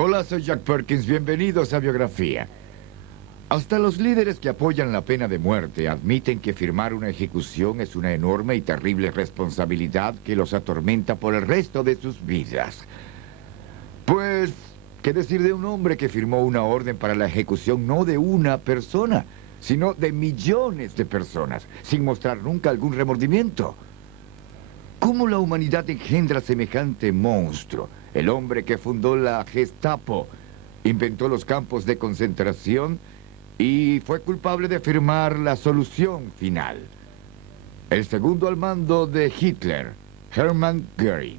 Hola, soy Jack Perkins. Bienvenidos a Biografía. Hasta los líderes que apoyan la pena de muerte admiten que firmar una ejecución es una enorme y terrible responsabilidad que los atormenta por el resto de sus vidas. Pues, ¿qué decir de un hombre que firmó una orden para la ejecución no de una persona, sino de millones de personas, sin mostrar nunca algún remordimiento? ¿Cómo la humanidad engendra semejante monstruo? El hombre que fundó la Gestapo, inventó los campos de concentración y fue culpable de firmar la solución final. El segundo al mando de Hitler, Hermann Göring.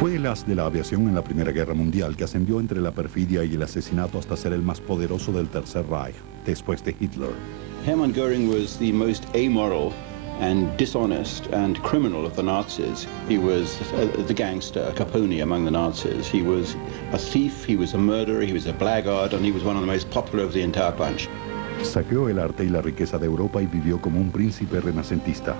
Fue el as de la aviación en la Primera Guerra Mundial que ascendió entre la perfidia y el asesinato hasta ser el más poderoso del Tercer Reich, después de Hitler. Hermann Göring was the most amoral and dishonest and criminal of the Nazis. He was the gangster, Capone among the Nazis. He was a thief, he was a murderer, he was a blackguard, and he was one of the most popular of the entire bunch. Saqueó el arte y la riqueza de Europa y vivió como un príncipe renacentista.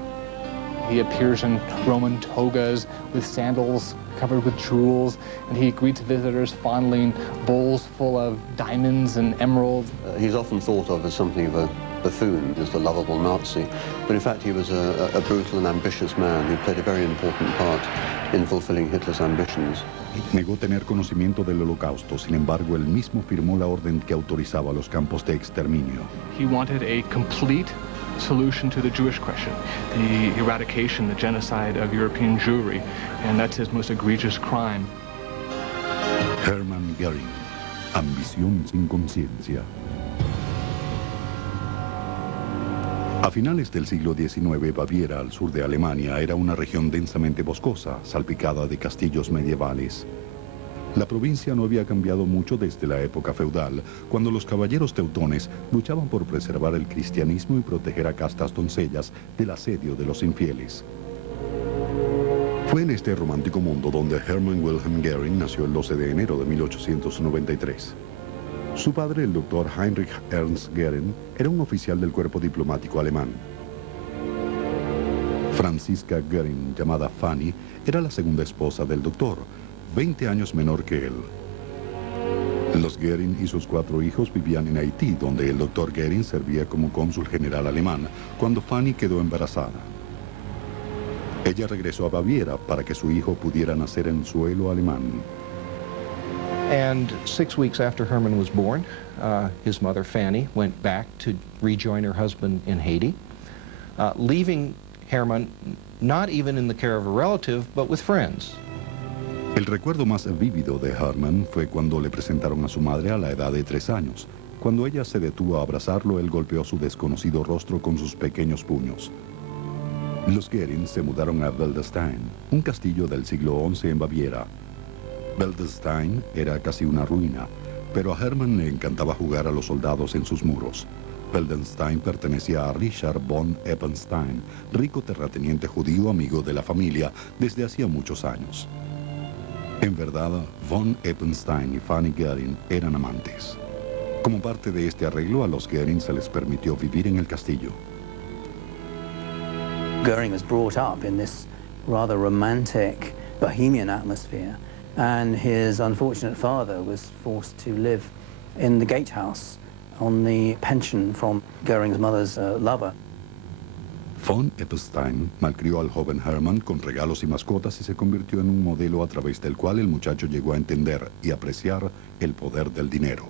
He appears in Roman togas with sandals covered with jewels, and he greets visitors fondling bowls full of diamonds and emeralds. He's often thought of as something of a buffoon, as the lovable Nazi, but in fact he was a brutal and ambitious man who played a very important part in fulfilling Hitler's ambitions. Negó tener conocimiento del Holocausto, sin embargo, él mismo firmó la orden que autorizaba los campos de exterminio. He wanted a complete solution to the Jewish question, the eradication, the genocide of European Jewry, and that's his most egregious crime. Hermann Göring, ambición sin conciencia. A finales del siglo XIX, Baviera, al sur de Alemania, era una región densamente boscosa, salpicada de castillos medievales. La provincia no había cambiado mucho desde la época feudal, cuando los caballeros teutones luchaban por preservar el cristianismo y proteger a castas doncellas del asedio de los infieles. Fue en este romántico mundo donde Hermann Wilhelm Göring nació el 12 de enero de 1893. Su padre, el doctor Heinrich Ernst Göring, era un oficial del cuerpo diplomático alemán. Franziska Göring, llamada Fanny, era la segunda esposa del doctor, 20 años menor que él. Los Göring y sus 4 hijos vivían en Haití, donde el doctor Göring servía como cónsul general alemán, cuando Fanny quedó embarazada. Ella regresó a Baviera para que su hijo pudiera nacer en suelo alemán. And 6 weeks after Hermann was born, his mother, Fanny, went back to rejoin her husband in Haiti, leaving Hermann not even in the care of a relative, but with friends. El recuerdo más vívido de Hermann fue cuando le presentaron a su madre a la edad de 3 años. Cuando ella se detuvo a abrazarlo, él golpeó su desconocido rostro con sus pequeños puños. Los Göring se mudaron a Wildestein, un castillo del siglo XI en Baviera. Wildestein era casi una ruina, pero a Hermann le encantaba jugar a los soldados en sus muros. Wildestein pertenecía a Richard von Espenstein, rico terrateniente judío amigo de la familia desde hacía muchos años. En verdad, von Espenstein y Fanny Göring eran amantes. Como parte de este arreglo, a los Göring se les permitió vivir en el castillo. Göring was brought up in this rather romantic, bohemian atmosphere, and his unfortunate father was forced to live in the gatehouse on the pension from Göring's mother's lover. Von Espenstein malcrió al joven Hermann con regalos y mascotas y se convirtió en un modelo a través del cual el muchacho llegó a entender y apreciar el poder del dinero.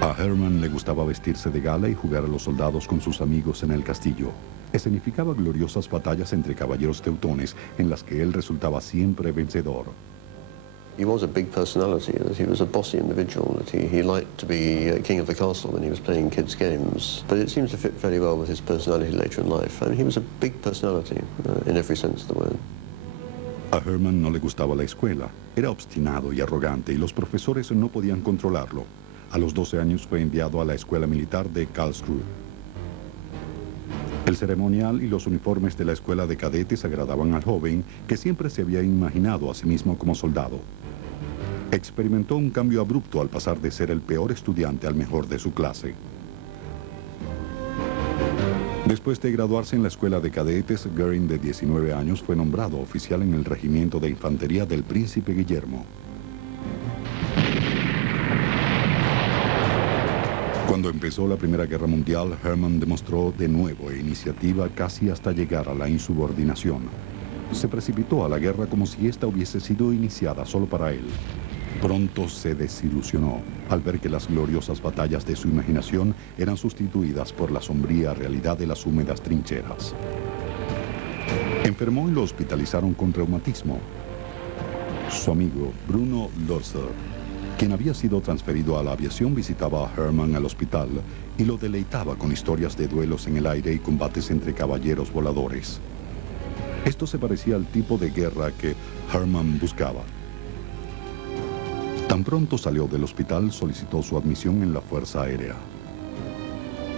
A Hermann le gustaba vestirse de gala y jugar a los soldados con sus amigos en el castillo. Escenificaba gloriosas batallas entre caballeros teutones en las que él resultaba siempre vencedor. He was a big personality, he was a bossy individual, he liked to be king of the castle when he was playing kids' games, but it seems to fit very well with his personality later in life. I mean, he was a big personality in every sense of the word. A Hermann no le gustaba la escuela, era obstinado y arrogante y los profesores no podían controlarlo. A los 12 años fue enviado a la escuela militar de Karlsruhe. El ceremonial y los uniformes de la escuela de cadetes agradaban al joven, que siempre se había imaginado a sí mismo como soldado. Experimentó un cambio abrupto al pasar de ser el peor estudiante al mejor de su clase. Después de graduarse en la escuela de cadetes, Göring, de 19 años, fue nombrado oficial en el regimiento de infantería del príncipe Guillermo. Cuando empezó la Primera Guerra Mundial, Hermann demostró de nuevo iniciativa casi hasta llegar a la insubordinación. Se precipitó a la guerra como si ésta hubiese sido iniciada solo para él. Pronto se desilusionó al ver que las gloriosas batallas de su imaginación eran sustituidas por la sombría realidad de las húmedas trincheras. Enfermó y lo hospitalizaron con reumatismo. Su amigo Bruno Lorser, quien había sido transferido a la aviación, visitaba a Hermann al hospital y lo deleitaba con historias de duelos en el aire y combates entre caballeros voladores. Esto se parecía al tipo de guerra que Hermann buscaba. Tan pronto salió del hospital, solicitó su admisión en la Fuerza Aérea.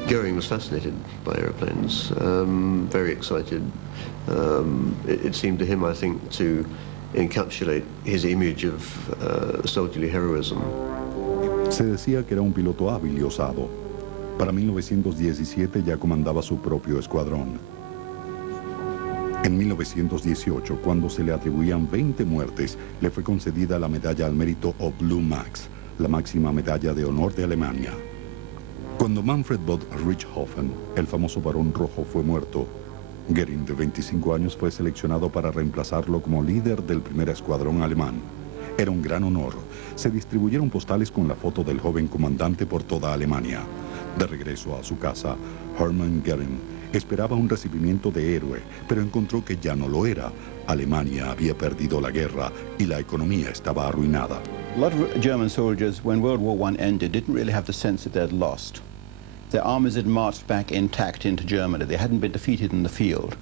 Göring was fascinated by aeroplanes, very excited. It seemed to him, I think, to encapsulate his image of soldierly heroism. Se decía que era un piloto hábil y osado. Para 1917 ya comandaba su propio escuadrón. En 1918, cuando se le atribuían 20 muertes, le fue concedida la medalla al mérito o Blue Max, la máxima medalla de honor de Alemania. Cuando Manfred von Richthofen, el famoso Barón Rojo, fue muerto, Göring, de 25 años, fue seleccionado para reemplazarlo como líder del primer escuadrón alemán. Era un gran honor. Se distribuyeron postales con la foto del joven comandante por toda Alemania. De regreso a su casa, Hermann Göring esperaba un recibimiento de héroe, pero encontró que ya no lo era. Alemania había perdido la guerra y la economía estaba arruinada. A lot of German soldiers, when World War I ended, didn't really have the sense that they'd lost. Their armies had marched back intact into Germany. They hadn't been defeated in the field.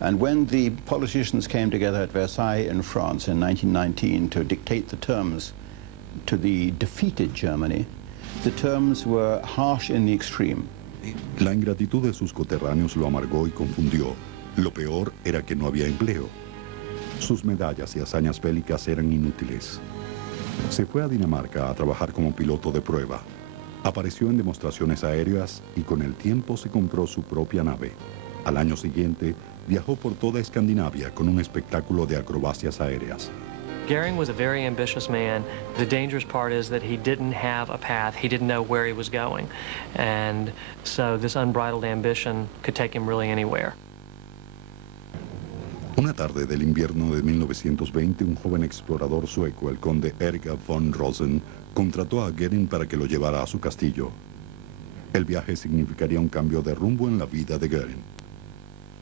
And when the politicians came together at Versailles in France in 1919 to dictate the terms to the defeated Germany, the terms were harsh in the extreme. La ingratitud de sus coterráneos lo amargó y confundió. Lo peor era que no había empleo. Sus medallas y hazañas bélicas eran inútiles. Se fue a Dinamarca a trabajar como piloto de prueba. Apareció en demostraciones aéreas y con el tiempo se compró su propia nave. Al año siguiente, viajó por toda Escandinavia con un espectáculo de acrobacias aéreas. Göring was a very ambitious man. The dangerous part is that he didn't have a path. He didn't know where he was going. And so this unbridled ambition could take him really anywhere. Una tarde del invierno de 1920, un joven explorador sueco, el conde Erika von Rosen, contrató a Göring para que lo llevara a su castillo. El viaje significaría un cambio de rumbo en la vida de Göring.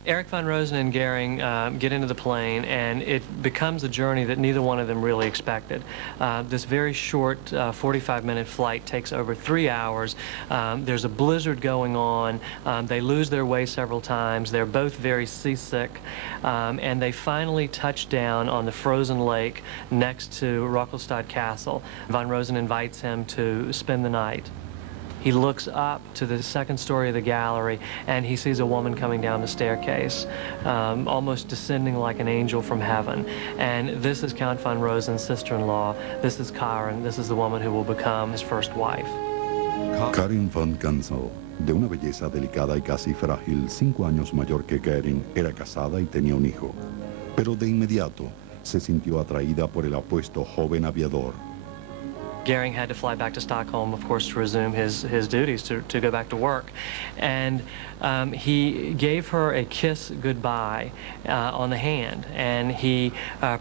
Erich von Rosen and Göring get into the plane, and it becomes a journey that neither one of them really expected. This very short 45-minute flight takes over 3 hours. There's a blizzard going on. They lose their way several times. They're both very seasick, and they finally touch down on the frozen lake next to Rockelstad Castle. Von Rosen invites him to spend the night. He looks up to the second story of the gallery, and he sees a woman coming down the staircase, almost descending like an angel from heaven. And this is Count von Rosen's sister-in-law. This is Karin. This is the woman who will become his first wife. Karin von Kanzel, de una belleza delicada y casi frágil, 5 años mayor que Göring, era casada y tenía un hijo. Pero de inmediato se sintió atraída por el apuesto joven aviador. Göring had to fly back to Stockholm, of course, to resume his duties, to go back to work. And he gave her a kiss goodbye on the hand, and he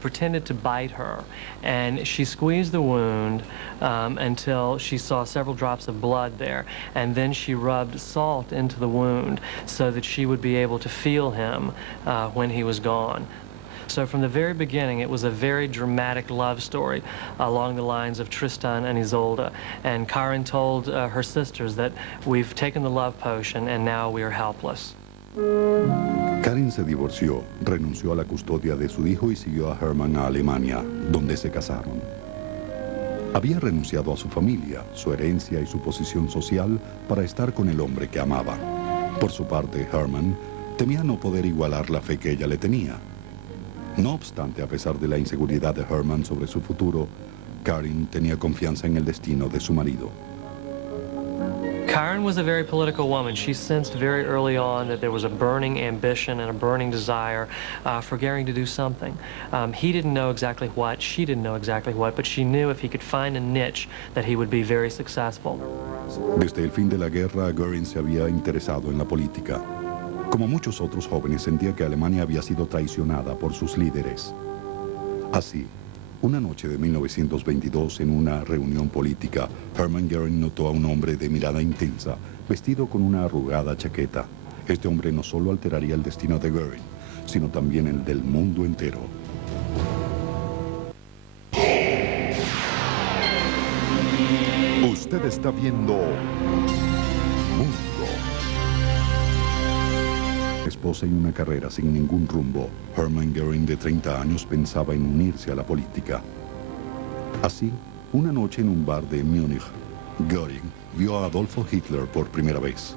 pretended to bite her. And she squeezed the wound until she saw several drops of blood there. And then she rubbed salt into the wound so that she would be able to feel him when he was gone. So from the very beginning, it was a very dramatic love story along the lines of Tristan and Isolde. And Karin told her sisters that we've taken the love potion and now we are helpless. Karin se divorció, renunció a la custodia de su hijo y siguió a Hermann a Alemania, donde se casaron. Había renunciado a su familia, su herencia y su posición social para estar con el hombre que amaba. Por su parte, Hermann temía no poder igualar la fe que ella le tenía. No obstante, a pesar de la inseguridad de Hermann sobre su futuro, Karin tenía confianza en el destino de su marido. Karen was a very political woman. She sensed very early on that there was a burning ambition and a burning desire for Göring to do something. He didn't know exactly what, she didn't know exactly what, but she knew if he could find a niche that he would be very successful. Desde el fin de la guerra, Göring se había interesado en la política. Como muchos otros jóvenes, sentía que Alemania había sido traicionada por sus líderes. Así, una noche de 1922, en una reunión política, Hermann Göring notó a un hombre de mirada intensa, vestido con una arrugada chaqueta. Este hombre no solo alteraría el destino de Göring, sino también el del mundo entero. Usted está viendo Mundo. Esposa y una carrera sin ningún rumbo, Hermann Göring, de 30 años, pensaba en unirse a la política. Así, una noche en un bar de Múnich, Göring vio a Adolfo Hitler por primera vez.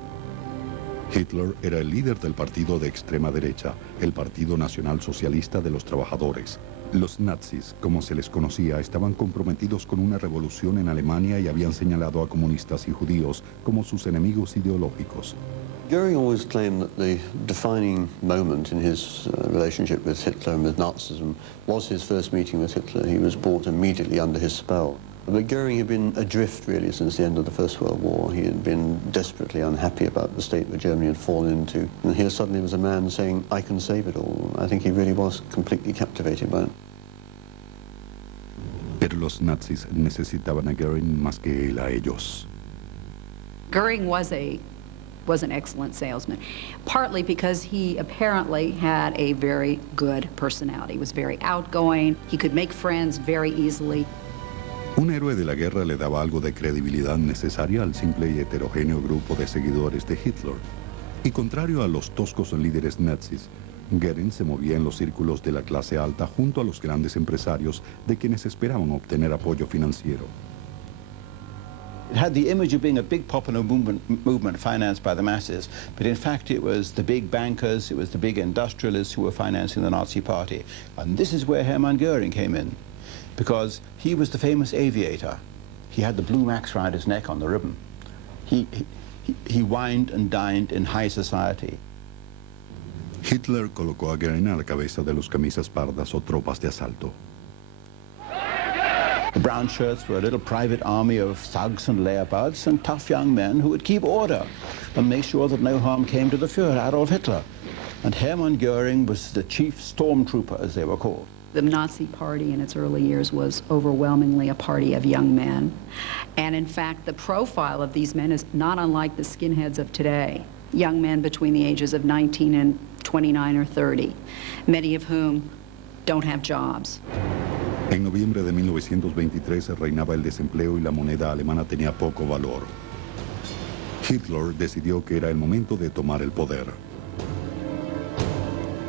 Hitler era el líder del partido de extrema derecha, el Partido Nacional Socialista de los Trabajadores. Los nazis, como se les conocía, estaban comprometidos con una revolución en Alemania y habían señalado a comunistas y judíos como sus enemigos ideológicos. Göring always claimed that the defining moment in his relationship with Hitler and with Nazism was his first meeting with Hitler. He was brought immediately under his spell. But Göring had been adrift really since the end of the First World War. He had been desperately unhappy about the state that Germany had fallen into. And here suddenly was a man saying, I can save it all. I think he really was completely captivated by it. Pero los nazis necesitaban a Göring más que él a ellos. Göring was an excellent salesman, partly because he apparently had a very good personality. He was very outgoing. He could make friends very easily. Un héroe de la guerra le daba algo de credibilidad necesaria al simple y heterogéneo grupo de seguidores de Hitler. Y contrario a los toscos líderes nazis, Göring se movía en los círculos de la clase alta junto a los grandes empresarios de quienes esperaban obtener apoyo financiero. It had the image of being a big popular movement financed by the masses, but in fact it was the big bankers, it was the big industrialists who were financing the Nazi party. And this is where Hermann Göring came in, because he was the famous aviator. He had the blue max around his neck on the ribbon. He wined and dined in high society. Hitler colocó a Göring a la cabeza de los camisas pardas o tropas de asalto. The brown shirts were a little private army of thugs and layabouts and tough young men who would keep order and make sure that no harm came to the Führer, Adolf Hitler. And Hermann Göring was the chief stormtrooper, as they were called. The Nazi Party in its early years was overwhelmingly a party of young men. And in fact, the profile of these men is not unlike the skinheads of today. Young men between the ages of 19 and 29 or 30, many of whom don't have jobs. En noviembre de 1923 reinaba el desempleo y la moneda alemana tenía poco valor. Hitler decidió que era el momento de tomar el poder.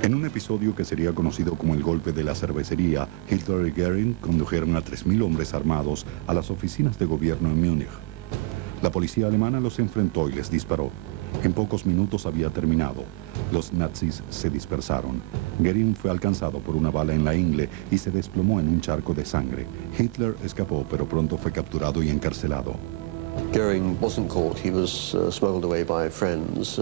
En un episodio que sería conocido como el golpe de la cervecería, Hitler y Göring condujeron a 3.000 hombres armados a las oficinas de gobierno en Múnich. La policía alemana los enfrentó y les disparó. En pocos minutos había terminado. Los nazis se dispersaron. Göring fue alcanzado por una bala en la ingle y se desplomó en un charco de sangre. Hitler escapó, pero pronto fue capturado y encarcelado. Göring wasn't caught. He was smuggled away by friends.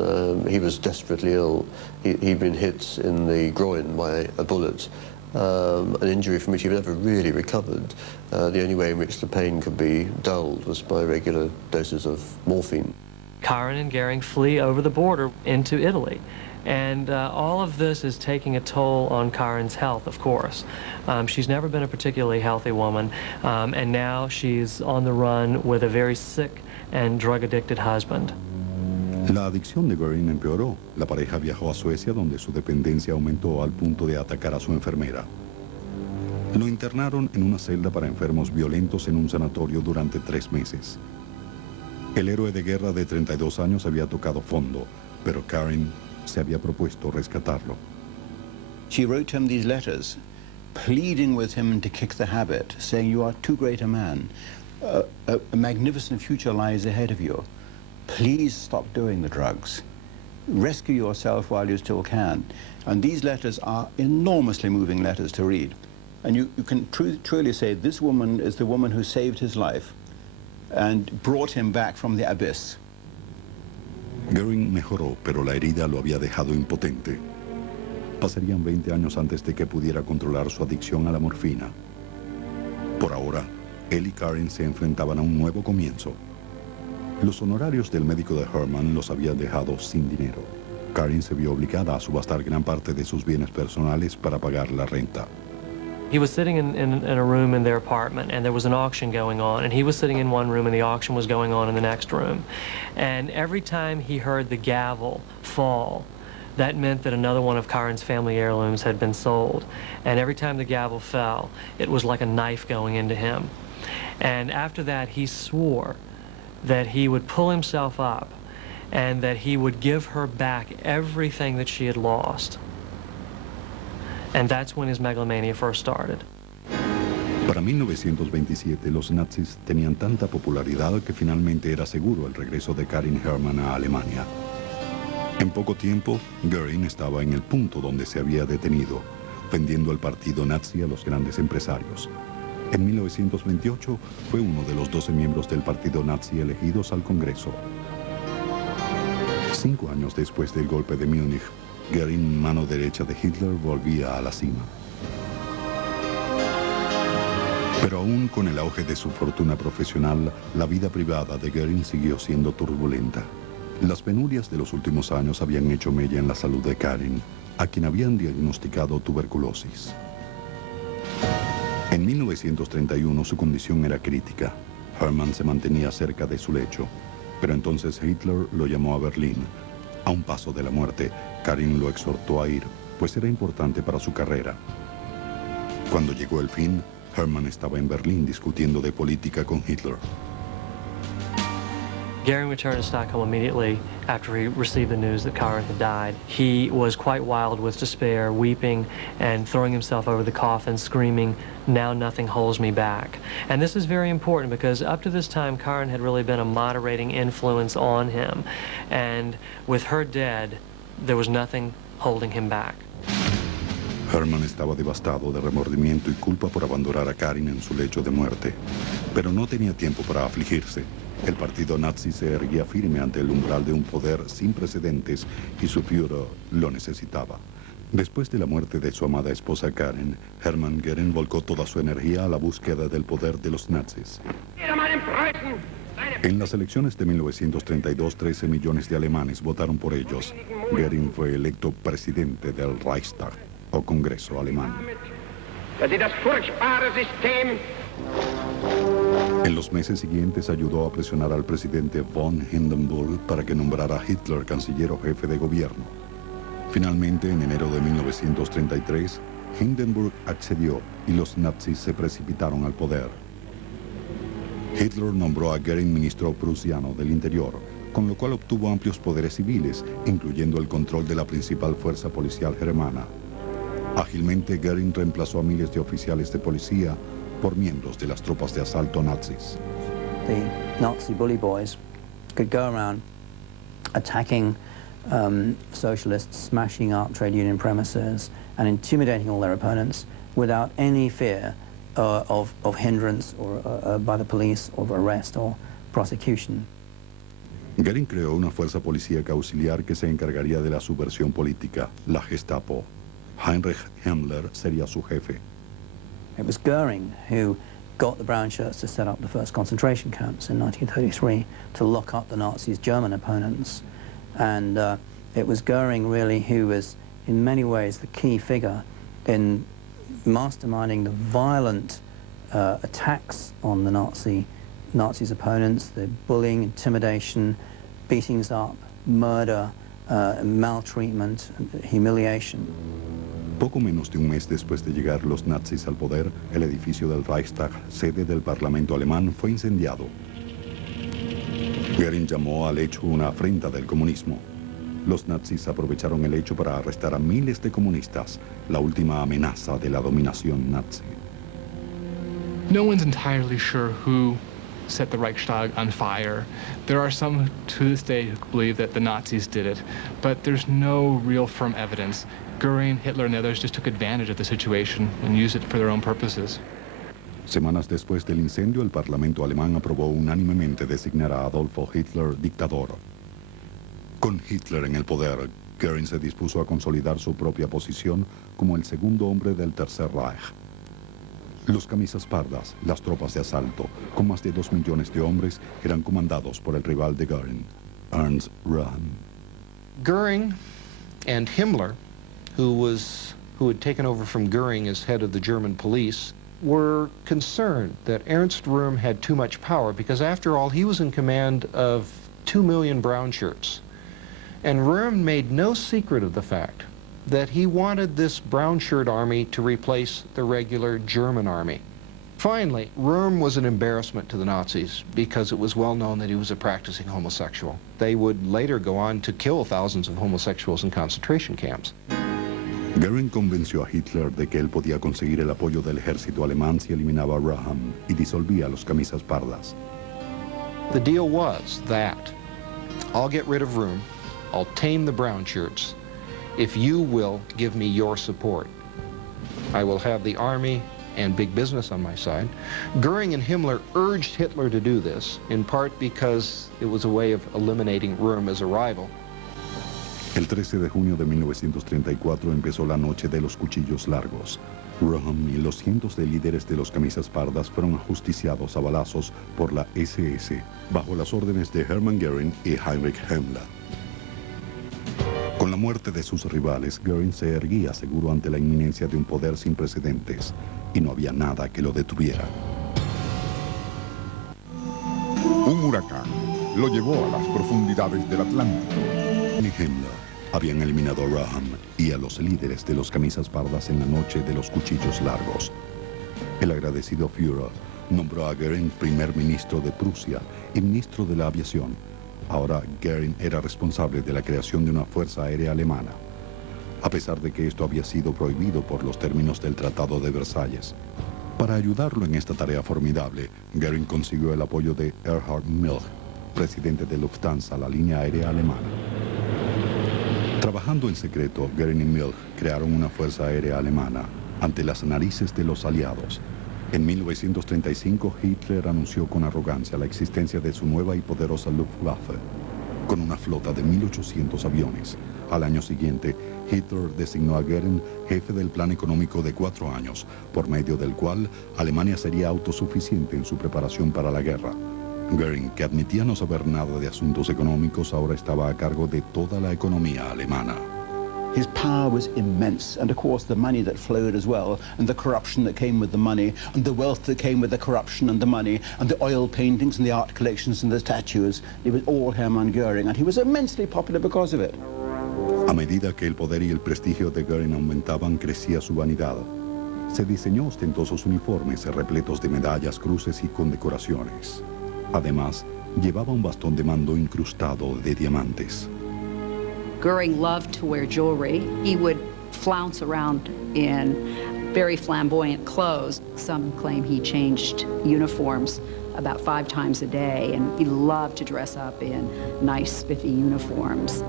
He was desperately ill. He'd been hit in the groin by a bullet, an injury from which he never really recovered. The only way in which the pain could be dulled was by regular doses of morphine. Karen and Göring flee over the border into Italy. And all of this is taking a toll on Karen's health, of course. She's never been a particularly healthy woman, and now she's on the run with a very sick and drug-addicted husband. La adicción de Göring empeoró. La pareja viajó a Suecia, donde su dependencia aumentó al punto de atacar a su enfermera. Lo internaron en una celda para enfermos violentos en un sanatorio durante 3 meses. El héroe de guerra de 32 años había tocado fondo, pero Karen se había propuesto rescatarlo. She wrote him these letters, pleading with him to kick the habit, saying, you are too great a man. A magnificent future lies ahead of you. Please stop doing the drugs. Rescue yourself while you still can. And these letters are enormously moving letters to read. And you can truly say this woman is the woman who saved his life and brought him back from the abyss. Göring mejoró, pero la herida lo había dejado impotente. Pasarían 20 años antes de que pudiera controlar su adicción a la morfina. Por ahora, él y Karen se enfrentaban a un nuevo comienzo. Los honorarios del médico de Hermann los había dejado sin dinero. Karen se vio obligada a subastar gran parte de sus bienes personales para pagar la renta. He was sitting in a room in their apartment, and there was an auction going on, and he was sitting in one room and the auction was going on in the next room. And every time he heard the gavel fall, that meant that another one of Karen's family heirlooms had been sold. And every time the gavel fell, it was like a knife going into him. And after that, he swore that he would pull himself up and that he would give her back everything that she had lost. And that's when his megalomania first started. Para 1927, los nazis tenían tanta popularidad que finalmente era seguro el regreso de Karin Hermann a Alemania. En poco tiempo, Göring estaba en el punto donde se había detenido, vendiendo el partido nazi a los grandes empresarios. En 1928 fue uno de los 12 miembros del partido nazi elegidos al Congreso. 5 años después del golpe de Múnich, Göring, mano derecha de Hitler, volvía a la cima. Pero aún con el auge de su fortuna profesional, la vida privada de Göring siguió siendo turbulenta. Las penurias de los últimos años habían hecho mella en la salud de Karin, a quien habían diagnosticado tuberculosis. En 1931 su condición era crítica. Hermann se mantenía cerca de su lecho, pero entonces Hitler lo llamó a Berlín. A un paso de la muerte, Karin lo exhortó a ir, pues era importante para su carrera. Cuando llegó el fin, Hermann estaba en Berlín discutiendo de política con Hitler. Göring returned to Stockholm immediately after he received the news that Karen had died. He was quite wild with despair, weeping and throwing himself over the coffin, screaming, "Now nothing holds me back." And this is very important because up to this time, Karen had really been a moderating influence on him. And with her dead, there was nothing holding him back. Hermann estaba devastado de remordimiento y culpa por abandonar a Karin en su lecho de muerte. Pero no tenía tiempo para afligirse. El partido nazi se erguía firme ante el umbral de un poder sin precedentes y su Führer lo necesitaba. Después de la muerte de su amada esposa Karen, Hermann Göring volcó toda su energía a la búsqueda del poder de los nazis. En las elecciones de 1932, 13 millones de alemanes votaron por ellos. Göring fue electo presidente del Reichstag, o Congreso alemán. En los meses siguientes ayudó a presionar al presidente von Hindenburg para que nombrara a Hitler canciller o jefe de gobierno. Finalmente, en enero de 1933, Hindenburg accedió y los nazis se precipitaron al poder. Hitler nombró a Göring ministro prusiano del Interior, con lo cual obtuvo amplios poderes civiles, incluyendo el control de la principal fuerza policial germana. Ágilmente, Göring reemplazó a miles de oficiales de policía por miembros de las tropas de asalto nazis. The Nazi bully boys could go around attacking socialists, smashing up trade union premises and intimidating all their opponents without any fear of hindrance or by the police or arrest or prosecution. Göring creó una fuerza policíaca auxiliar que se encargaría de la subversión política, la Gestapo. Heinrich Himmler sería su jefe. It was Göring who got the brown shirts to set up the first concentration camps in 1933 to lock up the Nazis' German opponents. And it was Göring really who was in many ways the key figure in masterminding the violent attacks on the Nazis' opponents, the bullying, intimidation, beatings up, murder, maltreatment, humiliation. Poco menos de un mes después de llegar los nazis al poder, el edificio del Reichstag, sede del Parlamento alemán, fue incendiado. Göring llamó al hecho una afrenta del comunismo. Los nazis aprovecharon el hecho para arrestar a miles de comunistas, la última amenaza de la dominación nazi. No one's entirely sure who set the Reichstag on fire. There are some to this day who believe that the Nazis did it, but there's no real firm evidence. Göring, Hitler, and the others just took advantage of the situation and used it for their own purposes. Semanas después del incendio, el Parlamento alemán aprobó unánimemente designar a Adolfo Hitler dictador. Con Hitler en el poder, Göring se dispuso a consolidar su propia posición como el segundo hombre del Tercer Reich. Los camisas pardas, las tropas de asalto, con más de 2 millones de hombres, eran comandados por el rival de Göring, Ernst Göring. Göring and Himmler, who had taken over from Göring as head of the German police, were concerned that Ernst Röhm had too much power because, after all, he was in command of 2 million brown shirts. And Röhm made no secret of the fact that he wanted this brown shirt army to replace the regular German army. Finally, Röhm was an embarrassment to the Nazis because it was well known that he was a practicing homosexual. They would later go on to kill thousands of homosexuals in concentration camps. Göring convenció a Hitler de que él podía conseguir el apoyo del ejército alemán si eliminaba a Röhm y disolvía a los camisas pardas. The deal was that I'll get rid of Röhm, I'll tame the brown shirts, if you will give me your support. I will have the army and big business on my side. Göring and Himmler urged Hitler to do this, in part because it was a way of eliminating Röhm as a rival. El 13 de junio de 1934 empezó la noche de los cuchillos largos. Röhm y los cientos de líderes de los camisas pardas fueron ajusticiados a balazos por la SS, bajo las órdenes de Hermann Göring y Heinrich Himmler. Con la muerte de sus rivales, Göring se erguía seguro ante la inminencia de un poder sin precedentes, y no había nada que lo detuviera. Un huracán lo llevó a las profundidades del Atlántico. Y Himmler habían eliminado a Röhm y a los líderes de los camisas pardas en la noche de los cuchillos largos. El agradecido Führer nombró a Göring primer ministro de Prusia y ministro de la aviación. Ahora Göring era responsable de la creación de una fuerza aérea alemana, a pesar de que esto había sido prohibido por los términos del Tratado de Versalles. Para ayudarlo en esta tarea formidable, Göring consiguió el apoyo de Erhard Milch, presidente de Lufthansa, la línea aérea alemana. Trabajando en secreto, Göring y Milch crearon una fuerza aérea alemana ante las narices de los aliados. En 1935, Hitler anunció con arrogancia la existencia de su nueva y poderosa Luftwaffe, con una flota de 1.800 aviones. Al año siguiente, Hitler designó a Göring jefe del plan económico de 4 años, por medio del cual Alemania sería autosuficiente en su preparación para la guerra. Göring, que admitía no saber nada de asuntos económicos, ahora estaba a cargo de toda la economía alemana. His power was immense, and of course the money that flowed as well, and the corruption that came with the money, and the wealth that came with the corruption and the money, and the oil paintings and the art collections and the statues. It was all Hermann Göring, and he was immensely popular because of it. A medida que el poder y el prestigio de Göring aumentaban, crecía su vanidad. Se diseñó ostentosos uniformes repletos de medallas, cruces y condecoraciones. Además, llevaba un bastón de mando incrustado de diamantes. Göring loved to wear jewelry. He would flounce around in very flamboyant clothes. Some claim he changed uniforms about 5 times a day, and he loved to dress up in nice, spiffy uniforms.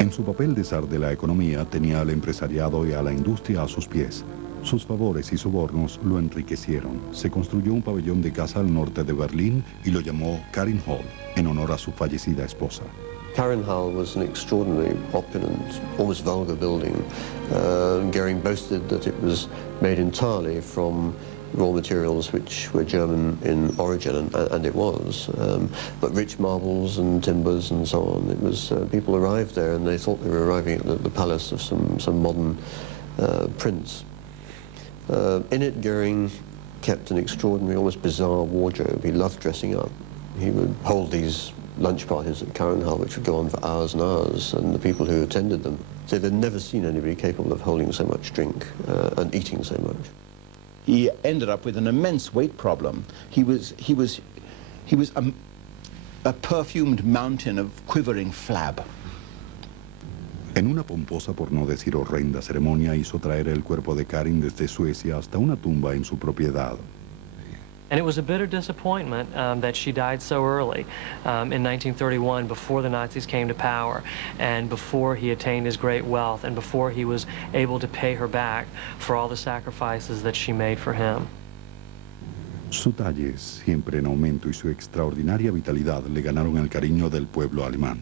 En su papel de zar de la economía, tenía al empresariado y a la industria a sus pies. Sus favores y sobornos lo enriquecieron. Se construyó un pabellón de caza al norte de Berlín y lo llamó Karin Hall, en honor a su fallecida esposa. Karin Hall was an extraordinarily opulent, almost vulgar building. Göring boasted that it was made entirely from raw materials which were German in origin, and it was. But rich marbles and timbers and so on. It was people arrived there and they thought they were arriving at the palace of some modern prince. In it, Göring kept an extraordinary, almost bizarre wardrobe. He loved dressing up. He would hold these lunch parties at Karin Hall, which would go on for hours and hours, and the people who attended them said they'd never seen anybody capable of holding so much drink and eating so much. He ended up with an immense weight problem. He was a perfumed mountain of quivering flab. En una pomposa, por no decir horrenda ceremonia, hizo traer el cuerpo de Karin desde Suecia hasta una tumba en su propiedad. And it was a bitter disappointment that she died so early in 1931, before the Nazis came to power, and before he attained his great wealth, and before he was able to pay her back for all the sacrifices that she made for him. Su talle, siempre en aumento, y su extraordinaria vitalidad le ganaron el cariño del pueblo alemán.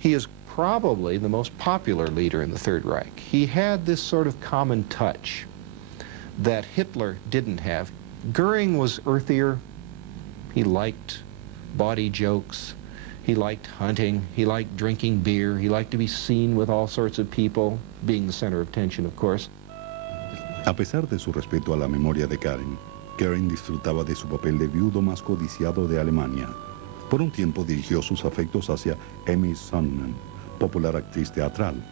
He is probably the most popular leader in the Third Reich. He had this sort of common touch that Hitler didn't have. Göring was earthier. He liked bawdy jokes. He liked hunting. He liked drinking beer. He liked to be seen with all sorts of people, being the center of attention, of course. A pesar de su respeto a la memoria de Karen, Göring disfrutaba de su papel de viudo más codiciado de Alemania. Por un tiempo dirigió sus afectos hacia Emmy Sonnemann, popular actriz teatral.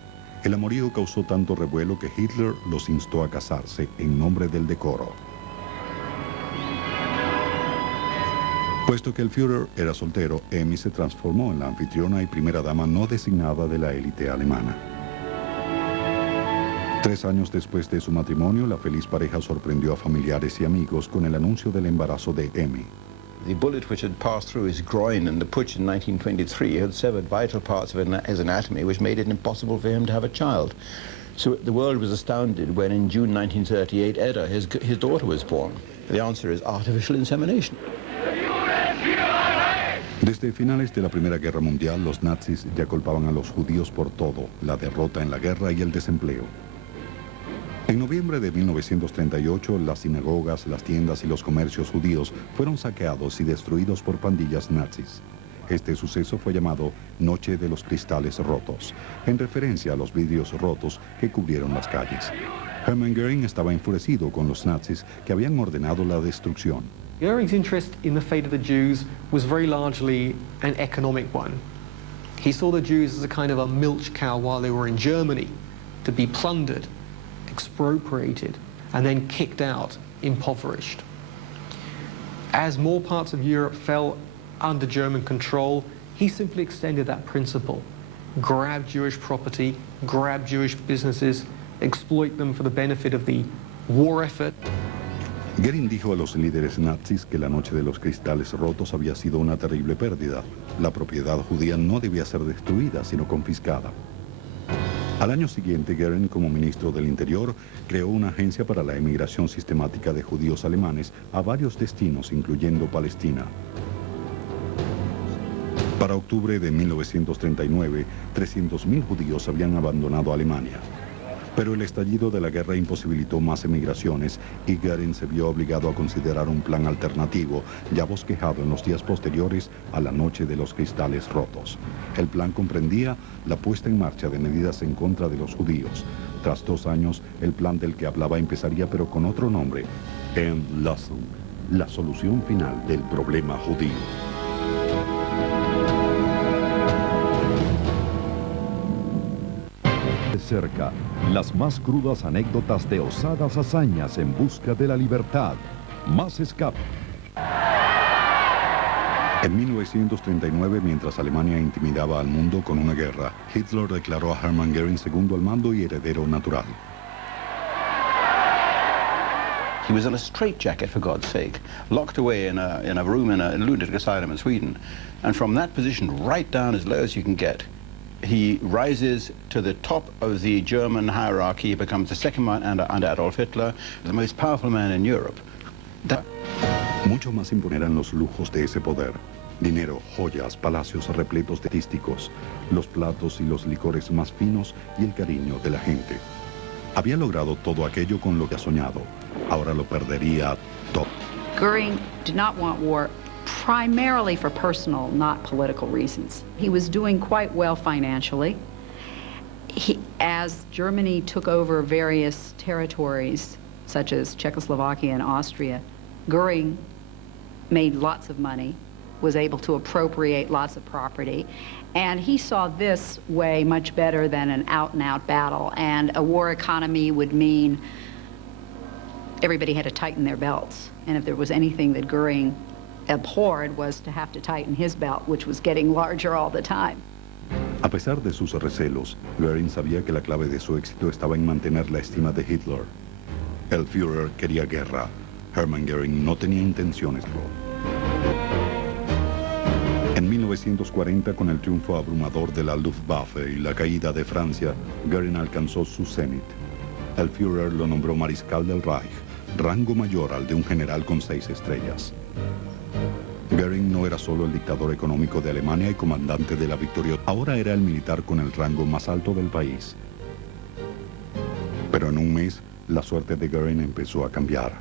El amorío causó tanto revuelo que Hitler los instó a casarse en nombre del decoro. Puesto que el Führer era soltero, Emmy se transformó en la anfitriona y primera dama no designada de la élite alemana. 3 años después de su matrimonio, la feliz pareja sorprendió a familiares y amigos con el anuncio del embarazo de Emmy. The bullet which had passed through his groin in the putsch in 1923 had severed vital parts of his anatomy, which made it impossible for him to have a child. So the world was astounded when in June 1938, Edda, his daughter, was born. The answer is artificial insemination. Desde finales de la Primera Guerra Mundial, los nazis ya culpaban a los judíos por todo, la derrota en la guerra y el desempleo. En noviembre de 1938, las sinagogas, las tiendas y los comercios judíos fueron saqueados y destruidos por pandillas nazis. Este suceso fue llamado Noche de los Cristales Rotos, en referencia a los vidrios rotos que cubrieron las calles. Hermann Göring estaba enfurecido con los nazis que habían ordenado la destrucción. Göring's interest in the fate of the Jews was very largely an economic one. He saw the Jews as a kind of a milch cow while they were in Germany, to be plundered, expropriated, and then kicked out, impoverished. As more parts of Europe fell under German control, he simply extended that principle. Grab Jewish property, grab Jewish businesses, exploit them for the benefit of the war effort. Göring dijo a los líderes nazis que la Noche de los Cristales Rotos había sido una terrible pérdida. La propiedad judía no debía ser destruida, sino confiscada. Al año siguiente, Göring, como ministro del Interior, creó una agencia para la emigración sistemática de judíos alemanes a varios destinos, incluyendo Palestina. Para octubre de 1939, 300.000 judíos habían abandonado Alemania. Pero el estallido de la guerra imposibilitó más emigraciones y Göring se vio obligado a considerar un plan alternativo, ya bosquejado en los días posteriores a la Noche de los Cristales Rotos. El plan comprendía la puesta en marcha de medidas en contra de los judíos. Tras 2 años, el plan del que hablaba empezaría, pero con otro nombre: Endlösung, la solución final del problema judío. Cerca, las más crudas anécdotas de osadas hazañas en busca de la libertad. Más escape. En 1939, mientras Alemania intimidaba al mundo con una guerra, Hitler declaró a Hermann Göring segundo al mando y heredero natural. He was in a straitjacket, for God's sake, locked away in a room in a lunatic asylum in Sweden. And from that position, right down as low as you can get, he rises to the top of the German hierarchy. He becomes the second man under Adolf Hitler, the most powerful man in Europe. Mucho más imponerán los lujos de ese poder. Dinero, joyas, palacios repletos de artísticos, los platos y los licores más finos y el cariño de la gente. Había logrado todo aquello con lo que ha soñado. Ahora lo perdería todo. Göring did not want war primarily for personal, not political reasons. He was doing quite well financially. As Germany took over various territories, such as Czechoslovakia and Austria, Göring made lots of money, was able to appropriate lots of property, and he saw this way much better than an out-and-out battle. And a war economy would mean everybody had to tighten their belts. And if there was anything that Göring abhorred, was to have to tighten his belt, which was getting larger all the time. A pesar de sus recelos, Göring sabía que la clave de su éxito estaba en mantener la estima de Hitler. El Führer quería guerra. Hermann Göring no tenía intenciones. En 1940, con el triunfo abrumador de la Luftwaffe y la caída de Francia, Göring alcanzó su cenit. El Führer lo nombró mariscal del Reich, rango mayor al de un general con 6 estrellas. Göring no era solo el dictador económico de Alemania y comandante de la victoria, ahora era el militar con el rango más alto del país. Pero en un mes, la suerte de Göring empezó a cambiar.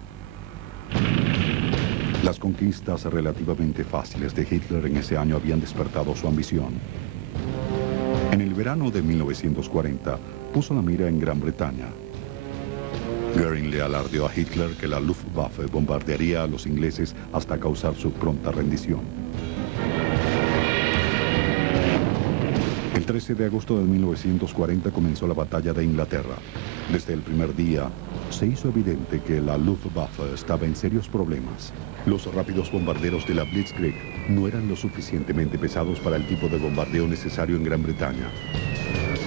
Las conquistas relativamente fáciles de Hitler en ese año habían despertado su ambición. En el verano de 1940, puso la mira en Gran Bretaña. Göring le alardeó a Hitler que la Luftwaffe bombardearía a los ingleses hasta causar su pronta rendición. El 13 de agosto de 1940 comenzó la batalla de Inglaterra. Desde el primer día, se hizo evidente que la Luftwaffe estaba en serios problemas. Los rápidos bombarderos de la Blitzkrieg no eran lo suficientemente pesados para el tipo de bombardeo necesario en Gran Bretaña.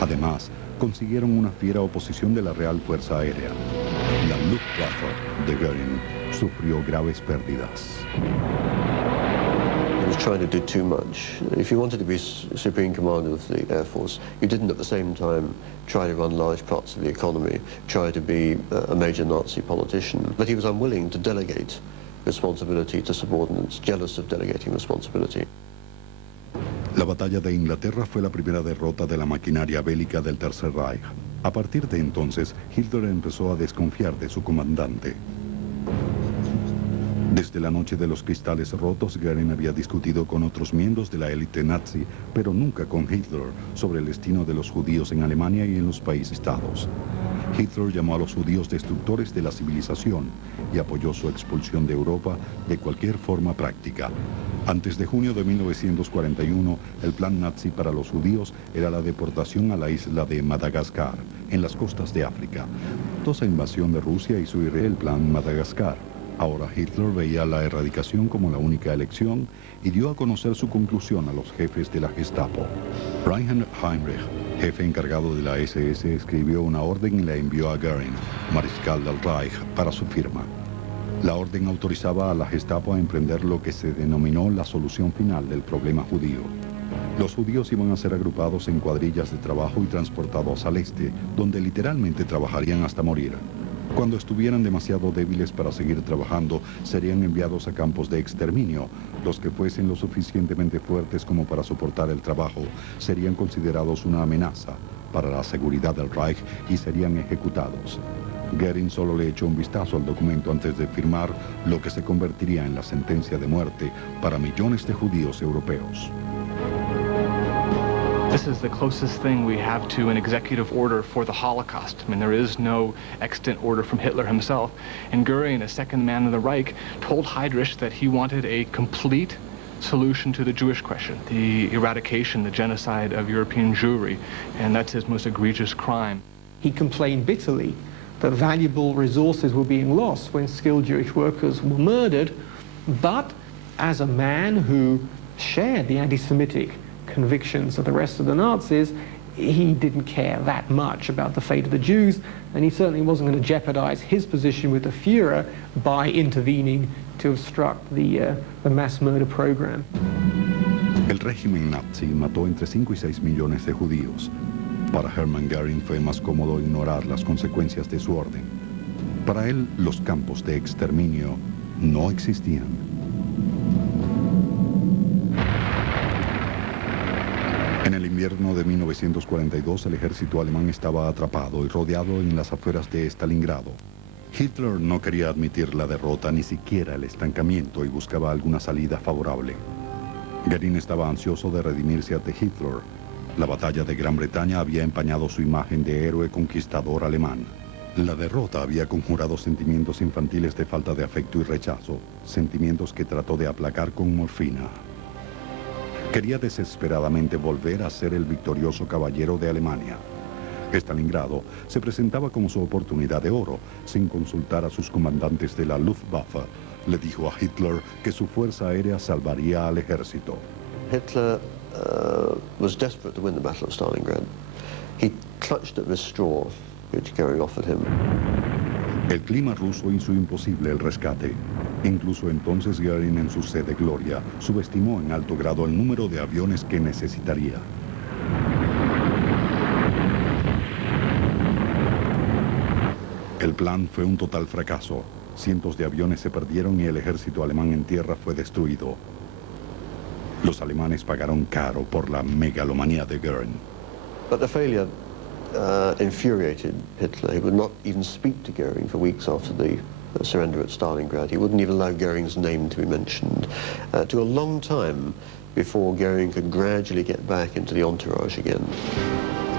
Además, consiguieron una fiera oposición de la Real Fuerza Aérea. La Luftwaffe de Göring sufrió graves pérdidas. He was trying to do too much. If you wanted to be Supreme Commander of the Air Force, you didn't at the same time try to run large parts of the economy, try to be a major Nazi politician. But he was unwilling to delegate responsibility to subordinates, jealous of delegating responsibility. La batalla de Inglaterra fue la primera derrota de la maquinaria bélica del Tercer Reich. A partir de entonces, Hitler empezó a desconfiar de su comandante. Desde la noche de los cristales rotos, Göring había discutido con otros miembros de la élite nazi, pero nunca con Hitler, sobre el destino de los judíos en Alemania y en los países-estados. Hitler llamó a los judíos destructores de la civilización y apoyó su expulsión de Europa de cualquier forma práctica. Antes de junio de 1941, el plan nazi para los judíos era la deportación a la isla de Madagascar, en las costas de África. Tras la invasión de Rusia hizo el plan Madagascar. Ahora Hitler veía la erradicación como la única elección y dio a conocer su conclusión a los jefes de la Gestapo. Reinhard Heinrich, jefe encargado de la SS, escribió una orden y la envió a Göring, mariscal del Reich, para su firma. La orden autorizaba a la Gestapo a emprender lo que se denominó la solución final del problema judío. Los judíos iban a ser agrupados en cuadrillas de trabajo y transportados al este, donde literalmente trabajarían hasta morir. Cuando estuvieran demasiado débiles para seguir trabajando, serían enviados a campos de exterminio. Los que fuesen lo suficientemente fuertes como para soportar el trabajo serían considerados una amenaza para la seguridad del Reich y serían ejecutados. Göring solo le echó un vistazo al documento antes de firmar lo que se convertiría en la sentencia de muerte para millones de judíos europeos. This is the closest thing we have to an executive order for the Holocaust. I mean, there is no extant order from Hitler himself. And Göring, a second man of the Reich, told Heinrich that he wanted a complete solution to the Jewish question, the eradication, the genocide of European Jewry, and that's his most egregious crime. He complained bitterly that valuable resources were being lost when skilled Jewish workers were murdered, but as a man who shared the anti-Semitic convictions of the rest of the Nazis, he didn't care that much about the fate of the Jews, and he certainly wasn't going to jeopardize his position with the Führer by intervening to obstruct the mass murder program. El régimen nazi mató entre 5 y 6 millones de judíos. Para Hermann Göring fue más cómodo ignorar las consecuencias de su orden. Para él, los campos de exterminio no existían. En el invierno de 1942, el ejército alemán estaba atrapado y rodeado en las afueras de Stalingrado. Hitler no quería admitir la derrota, ni siquiera el estancamiento, y buscaba alguna salida favorable. Göring estaba ansioso de redimirse ante Hitler. La batalla de Gran Bretaña había empañado su imagen de héroe conquistador alemán. La derrota había conjurado sentimientos infantiles de falta de afecto y rechazo, sentimientos que trató de aplacar con morfina. Quería desesperadamente volver a ser el victorioso caballero de Alemania. Stalingrado se presentaba como su oportunidad de oro. Sin consultar a sus comandantes de la Luftwaffe, le dijo a Hitler que su fuerza aérea salvaría al ejército. Hitler was desperate to win the Battle of Stalingrad. He clutched at this straw which Göring offered him. El clima ruso hizo imposible el rescate. Incluso entonces Göring, en su sed de gloria, subestimó en alto grado el número de aviones que necesitaría. El plan fue un total fracaso. Cientos de aviones se perdieron y el ejército alemán en tierra fue destruido. Los alemanes pagaron caro por la megalomanía de Göring. But the failure infuriated Hitler. He would not even speak to Göring for weeks after the surrender at Stalingrad. He wouldn't even allow Göring's name to be mentioned. To a long time before Göring could gradually get back into the entourage again.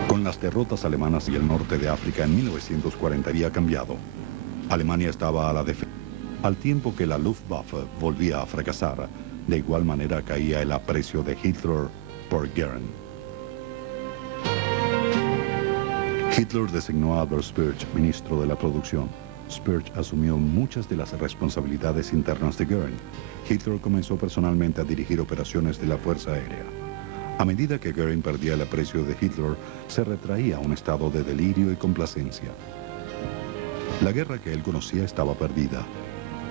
Con las derrotas alemanas y el norte de África en 1940 había cambiado. Alemania estaba a la defensa, al tiempo que la Luftwaffe volvía a fracasar. De igual manera caía el aprecio de Hitler por Göring. Hitler designó a Albert Speer ministro de la producción. Speer asumió muchas de las responsabilidades internas de Göring. Hitler comenzó personalmente a dirigir operaciones de la Fuerza Aérea. A medida que Göring perdía el aprecio de Hitler, se retraía a un estado de delirio y complacencia. La guerra que él conocía estaba perdida.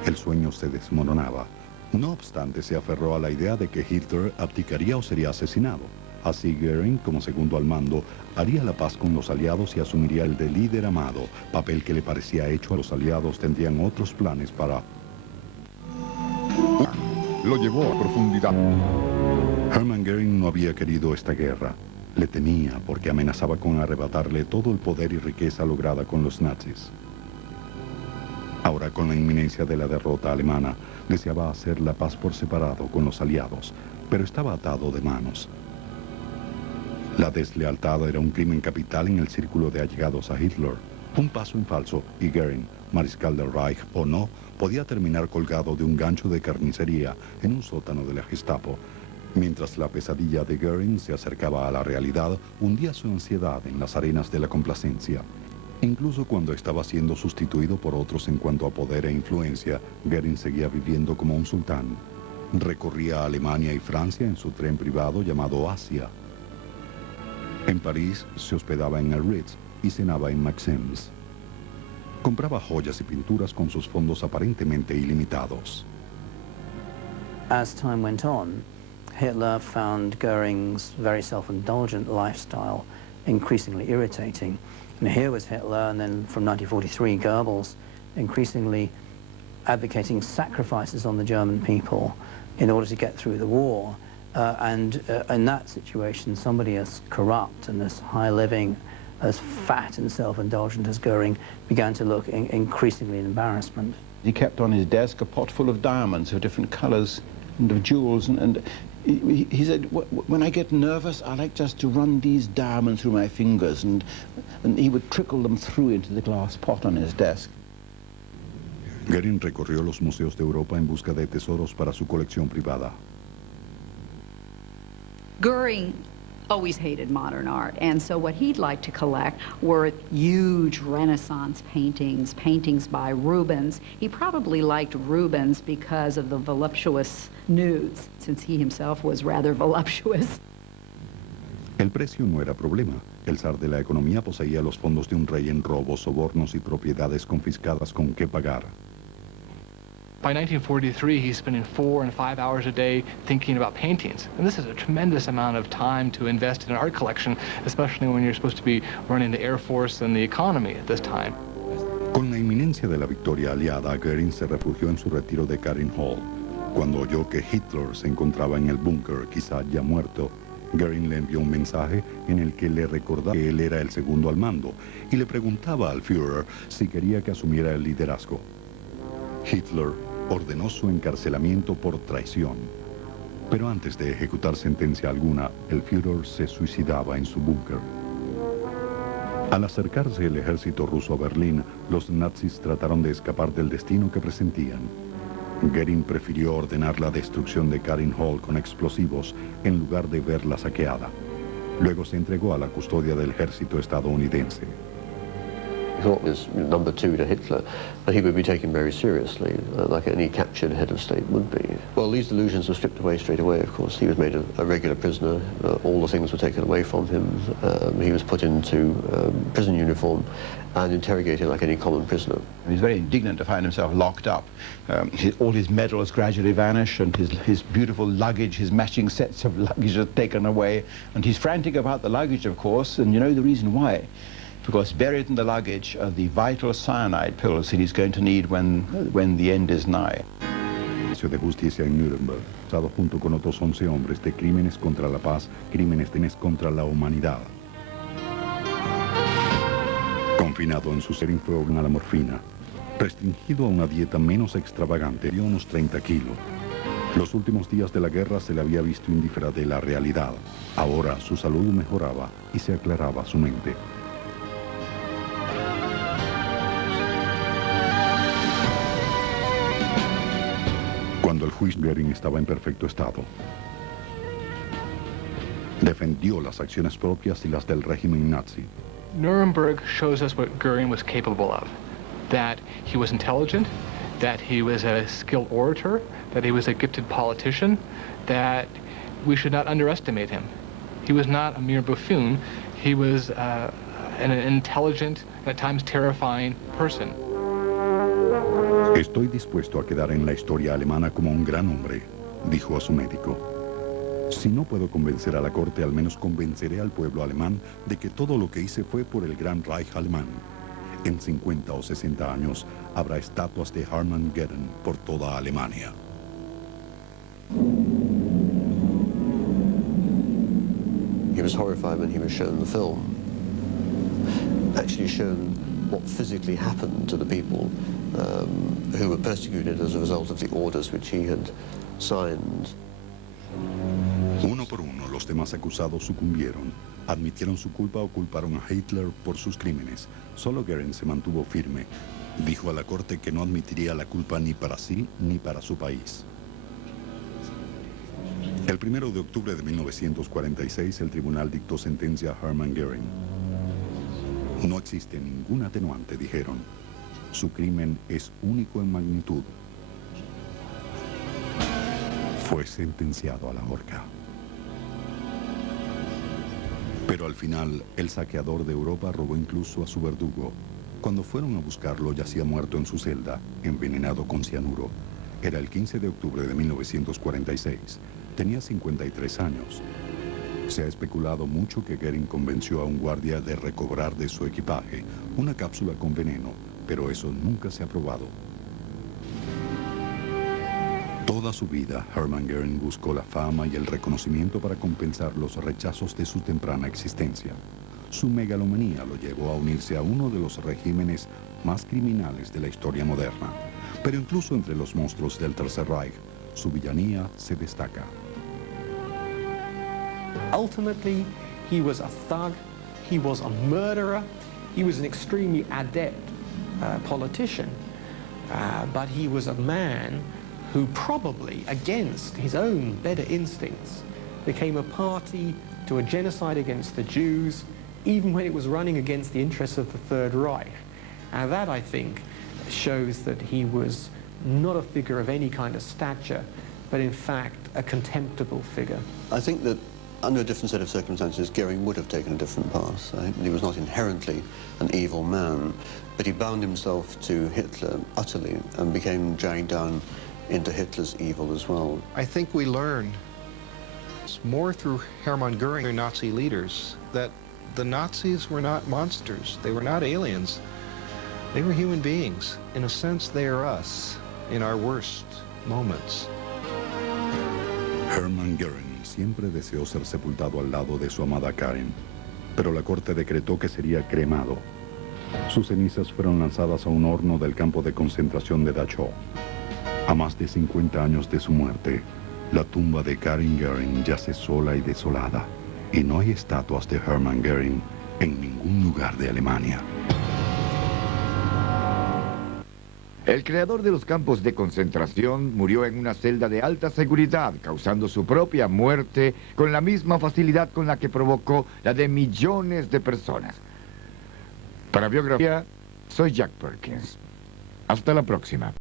El sueño se desmoronaba. No obstante, se aferró a la idea de que Hitler abdicaría o sería asesinado. Así Göring, como segundo al mando, haría la paz con los aliados y asumiría el de líder amado, papel que le parecía hecho a los aliados. Tendrían otros planes para... Lo llevó a profundidad. Hermann Göring no había querido esta guerra. Le temía porque amenazaba con arrebatarle todo el poder y riqueza lograda con los nazis. Ahora, con la inminencia de la derrota alemana, deseaba hacer la paz por separado con los aliados, pero estaba atado de manos. La deslealtad era un crimen capital en el círculo de allegados a Hitler. Un paso en falso y Göring, mariscal del Reich o no, podía terminar colgado de un gancho de carnicería en un sótano de la Gestapo. Mientras la pesadilla de Göring se acercaba a la realidad, hundía su ansiedad en las arenas de la complacencia. Incluso cuando estaba siendo sustituido por otros en cuanto a poder e influencia, Göring seguía viviendo como un sultán. Recorría Alemania y Francia en su tren privado llamado Asia. En París se hospedaba en el Ritz y cenaba en Maxim's. Compraba joyas y pinturas con sus fondos aparentemente ilimitados. As time went on, Hitler found Göring's very self-indulgent lifestyle increasingly irritating. And here was Hitler, and then from 1943, Goebbels, increasingly advocating sacrifices on the German people in order to get through the war. In that situation, somebody as corrupt and as high-living, as fat and self-indulgent as Göring began to look increasingly in embarrassment. He kept on his desk a pot full of diamonds of different colors and of jewels, and he said, when I get nervous, I like just to run these diamonds through my fingers, and he would trickle them through into the glass pot on his desk. Göring recorrió los museos de Europa en busca de tesoros para su colección privada. Göring always hated modern art, and so what he'd like to collect were huge Renaissance paintings, paintings by Rubens. He probably liked Rubens because of the voluptuous nudes, since he himself was rather voluptuous. El precio no era problema. El zar de la economía poseía los fondos de un rey en robos, sobornos y propiedades confiscadas con que pagar. By 1943, he's spending 4 and 5 hours a day thinking about paintings. And this is a tremendous amount of time to invest in an art collection, especially when you're supposed to be running the Air Force and the economy at this time. Con la inminencia de la victoria aliada, Göring se refugió en su retiro de Karl Hall. Cuando oyó que Hitler se encontraba en el búnker, quizá ya muerto, Göring le envió un mensaje en el que le recordaba que él era el segundo al mando y le preguntaba al Führer si quería que asumiera el liderazgo. Hitler ordenó su encarcelamiento por traición. Pero antes de ejecutar sentencia alguna, el Führer se suicidaba en su búnker. Al acercarse el ejército ruso a Berlín, los nazis trataron de escapar del destino que presentían. Göring prefirió ordenar la destrucción de Karl Hall con explosivos en lugar de verla saqueada. Luego se entregó a la custodia del ejército estadounidense. He thought was number two to Hitler, and he would be taken very seriously, like any captured head of state would be. Well, these delusions were stripped away straight away, of course. He was made a regular prisoner. All the things were taken away from him. He was put into prison uniform and interrogated like any common prisoner. He was very indignant to find himself locked up. All his medals gradually vanish, and his beautiful luggage, his matching sets of luggage are taken away. And he's frantic about the luggage, of course, and you know the reason why. because buried in the luggage are the vital cyanide pills that he's going to need when the end is nigh. De justicia en Nuremberg, acusado junto con otros 11 hombres de crímenes contra la paz, crímenes contra la humanidad. Confinado en su Göring fue a la morfina, restringido a una dieta menos extravagante, dio unos 30 kilos. Los últimos días de la guerra se le había visto indiferente de la realidad. Ahora su salud mejoraba y se aclaraba su mente. Cuando el juicio Göring estaba en perfecto estado, defendió las acciones propias y las del régimen nazi. Nuremberg shows us what Göring was capable of, that he was intelligent, that he was a skilled orator, that he was a gifted politician, that we should not underestimate him. He was not a mere buffoon, he was an intelligent, at times terrifying person. Estoy dispuesto a quedar en la historia alemana como un gran hombre, dijo a su médico. Si no puedo convencer a la corte, al menos convenceré al pueblo alemán de que todo lo que hice fue por el gran Reich alemán. En 50 o 60 años habrá estatuas de Hermann Göring por toda Alemania. He was horrified when he was shown the film. Actually shown what physically happened to the people who were persecuted as a result of the orders which he had signed. Uno por uno, los demás acusados sucumbieron, admitieron su culpa o culparon a Hitler por sus crímenes. Solo Göring se mantuvo firme. Dijo a la corte que no admitiría la culpa ni para sí ni para su país. El 1 de octubre de 1946, el tribunal dictó sentencia a Hermann Göring. No existe ningún atenuante, dijeron. Su crimen es único en magnitud. Fue sentenciado a la horca. Pero al final, el saqueador de Europa robó incluso a su verdugo. Cuando fueron a buscarlo, yacía muerto en su celda, envenenado con cianuro. Era el 15 de octubre de 1946. Tenía 53 años. Se ha especulado mucho que Göring convenció a un guardia de recobrar de su equipaje una cápsula con veneno, pero eso nunca se ha probado. Toda su vida, Hermann Göring buscó la fama y el reconocimiento para compensar los rechazos de su temprana existencia. Su megalomanía lo llevó a unirse a uno de los regímenes más criminales de la historia moderna. Pero incluso entre los monstruos del Tercer Reich, su villanía se destaca. Ultimately, he was a thug, he was a murderer, he was an extremely adept politician, but he was a man who probably, against his own better instincts, became a party to a genocide against the Jews, even when it was running against the interests of the Third Reich. And that, I think, shows that he was not a figure of any kind of stature, but in fact a contemptible figure. I think that under a different set of circumstances, Göring would have taken a different path. I think he was not inherently an evil man, but he bound himself to Hitler utterly and became dragged down into Hitler's evil as well. I think we learn more through Hermann Göring, the Nazi leaders, that the Nazis were not monsters. They were not aliens. They were human beings. In a sense, they are us in our worst moments. Hermann Göring siempre deseó ser sepultado al lado de su amada Karen, pero la corte decretó que sería cremado. Sus cenizas fueron lanzadas a un horno del campo de concentración de Dachau. A más de 50 años de su muerte, la tumba de Karin Göring yace sola y desolada, y no hay estatuas de Hermann Göring en ningún lugar de Alemania. El creador de los campos de concentración murió en una celda de alta seguridad, causando su propia muerte con la misma facilidad con la que provocó la de millones de personas. Para Biography, soy Jack Perkins. Hasta la próxima.